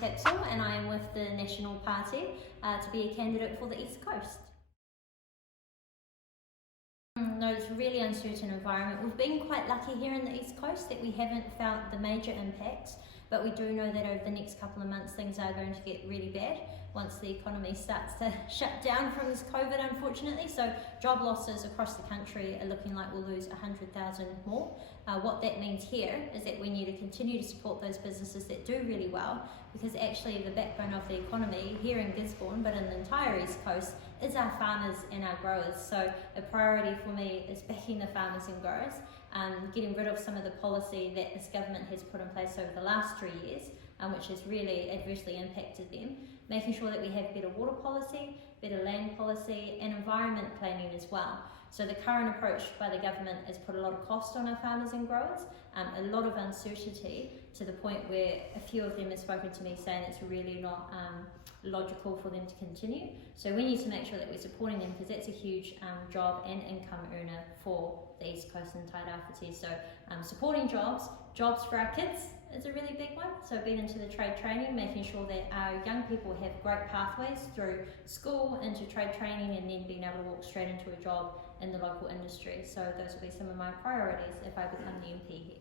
Tapsell and I am with the National Party to be a candidate for the East Coast. No, it's a really uncertain environment. We've been quite lucky here in the East Coast that we haven't felt the major impacts, but we do know that over the next couple of months things are going to get really bad once the economy starts to shut down from this COVID, unfortunately. So job losses across the country are looking like we'll lose 100,000 more. What that means here is that we need to continue to support those businesses that do really well, because actually the backbone of the economy here in Gisborne, but in the entire East Coast, is our farmers and our growers. So a priority for me is backing the farmers and growers, getting rid of some of the policy that this government has put in place over the last 3 years, which has really adversely impacted them, making sure that we have better water policy, better land policy and environment planning as well. So the current approach by the government has put a lot of cost on our farmers and growers, a lot of uncertainty, to the point where a few of them have spoken to me saying it's really not logical for them to continue. So we need to make sure that we're supporting them, because that's a huge job and income earner for the East Coast and Tairāwhiti. So supporting jobs for our kids is a really big one. So being into the trade training, making sure that our young people have great pathways through school into trade training and then being able to walk straight into a job in the local industry. So those will be some of my priorities if I become the MP here.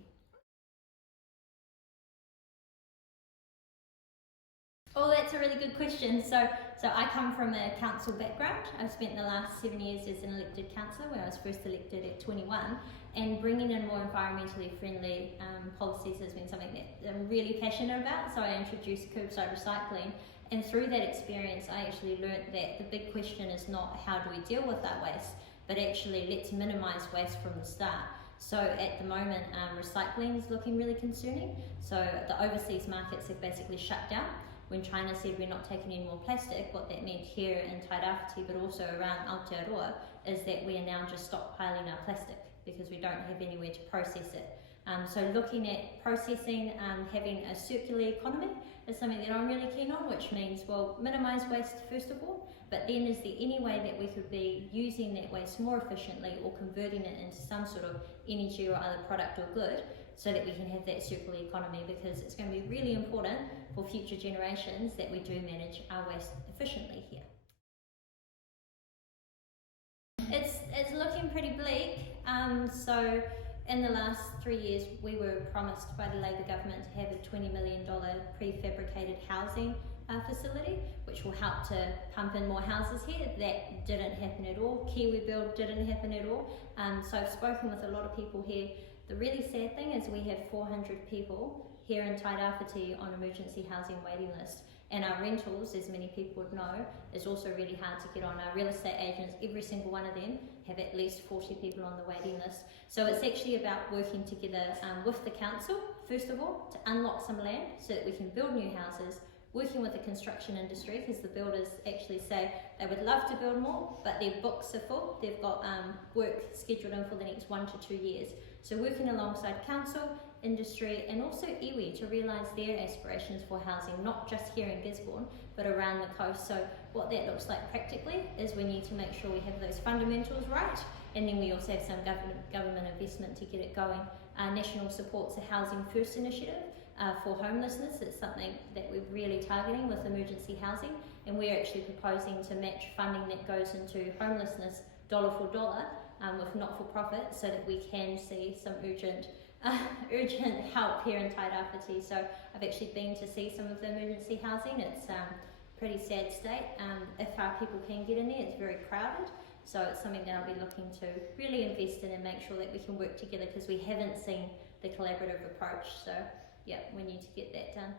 Oh, that's a really good question. So I come from a council background. I've spent the last 7 years as an elected councillor when I was first elected at 21, and bringing in more environmentally friendly policies has been something that I'm really passionate about. So I introduced curbside recycling, and through that experience I actually learnt that the big question is not how do we deal with that waste, but actually let's minimise waste from the start. So at the moment recycling is looking really concerning. So the overseas markets have basically shut down. When China said we're not taking any more plastic, what that meant here in Tairāwhiti, but also around Aotearoa, is that we are now just stockpiling our plastic because we don't have anywhere to process it. So looking at processing, having a circular economy is something that I'm really keen on, which means, well, minimise waste first of all, but then is there any way that we could be using that waste more efficiently or converting it into some sort of energy or other product or good, so that we can have that circular economy, because it's going to be really important for future generations that we do manage our waste efficiently here. It's looking pretty bleak. So in the last 3 years we were promised by the Labour government to have a $20 million prefabricated housing facility, which will help to pump in more houses here. That didn't happen at all. Kiwi Build didn't happen at all. So I've spoken with a lot of people here. The really sad thing is we have 400 people here in Tairāwhiti on emergency housing waiting list, and our rentals, as many people would know, is also really hard to get on. Our real estate agents, every single one of them, have at least 40 people on the waiting list. So it's actually about working together with the council, first of all, to unlock some land so that we can build new houses, working with the construction industry, because the builders actually say they would love to build more, but their books are full. They've got work scheduled in for the next 1 to 2 years. So working alongside council, industry and also iwi to realise their aspirations for housing, not just here in Gisborne, but around the coast. So what that looks like practically is we need to make sure we have those fundamentals right, and then we also have some government investment to get it going. National supports a Housing First initiative for homelessness. It's something that we're really targeting with emergency housing, and we're actually proposing to match funding that goes into homelessness dollar for dollar with not-for-profit, so that we can see some urgent help here in Tairāwhiti. So I've actually been to see some of the emergency housing. It's a pretty sad state. If our people can get in there, it's very crowded. So it's something that I'll be looking to really invest in and make sure that we can work together, because we haven't seen the collaborative approach. So yeah, we need to get that done.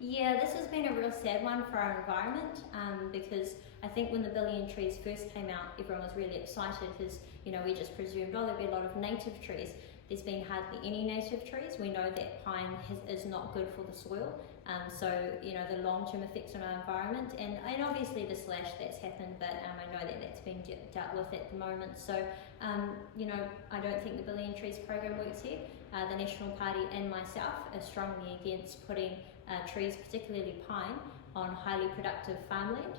Yeah, this has been a real sad one for our environment, because I think when the billion trees first came out, everyone was really excited, because we just presumed, oh, there'd be a lot of native trees. There's been hardly any native trees. We know that pine is not good for the soil, so the long-term effects on our environment, and obviously the slash that's happened, but I know that that's been dealt with at the moment. So I don't think the Billion Trees program works here. The National Party and myself are strongly against putting trees, particularly pine, on highly productive farmland.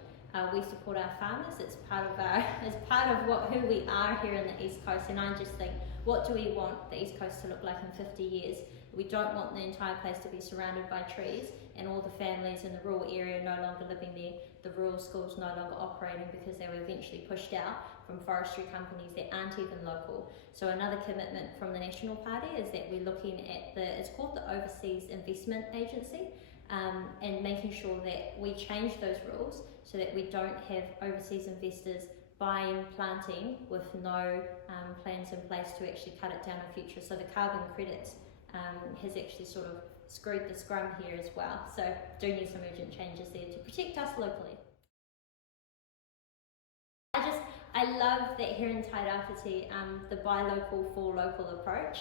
We support our farmers. It's part of who we are here in the East Coast. And I just think, what do we want the East Coast to look like in 50 years? We don't want the entire place to be surrounded by trees and all the families in the rural area no longer living there, the rural schools no longer operating because they were eventually pushed out from forestry companies that aren't even local. So another commitment from the National Party is that we're looking at it's called the Overseas Investment Agency, and making sure that we change those rules so that we don't have overseas investors buying planting with no plans in place to actually cut it down in future. So the carbon credits has actually sort of screwed the scrum here as well. So do need some urgent changes there to protect us locally. I love that here in Tairāwhiti, the buy local for local approach.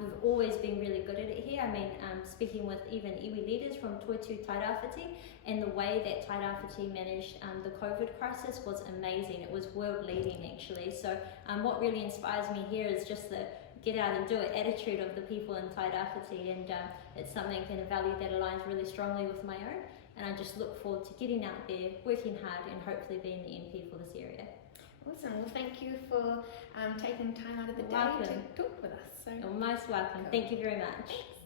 We've always been really good at it here. I mean, speaking with even iwi leaders from Toitu Tairāwhiti, and the way that Tairāwhiti managed the COVID crisis was amazing. It was world leading actually. So what really inspires me here is just the get out and do it attitude of the people in Tairāwhiti, and it's something and a value that aligns really strongly with my own. And I just look forward to getting out there, working hard, and hopefully being the MP for this area. Awesome. Well, thank you for taking time out of the day to talk with us. You're most welcome. Thank you very much. Thanks.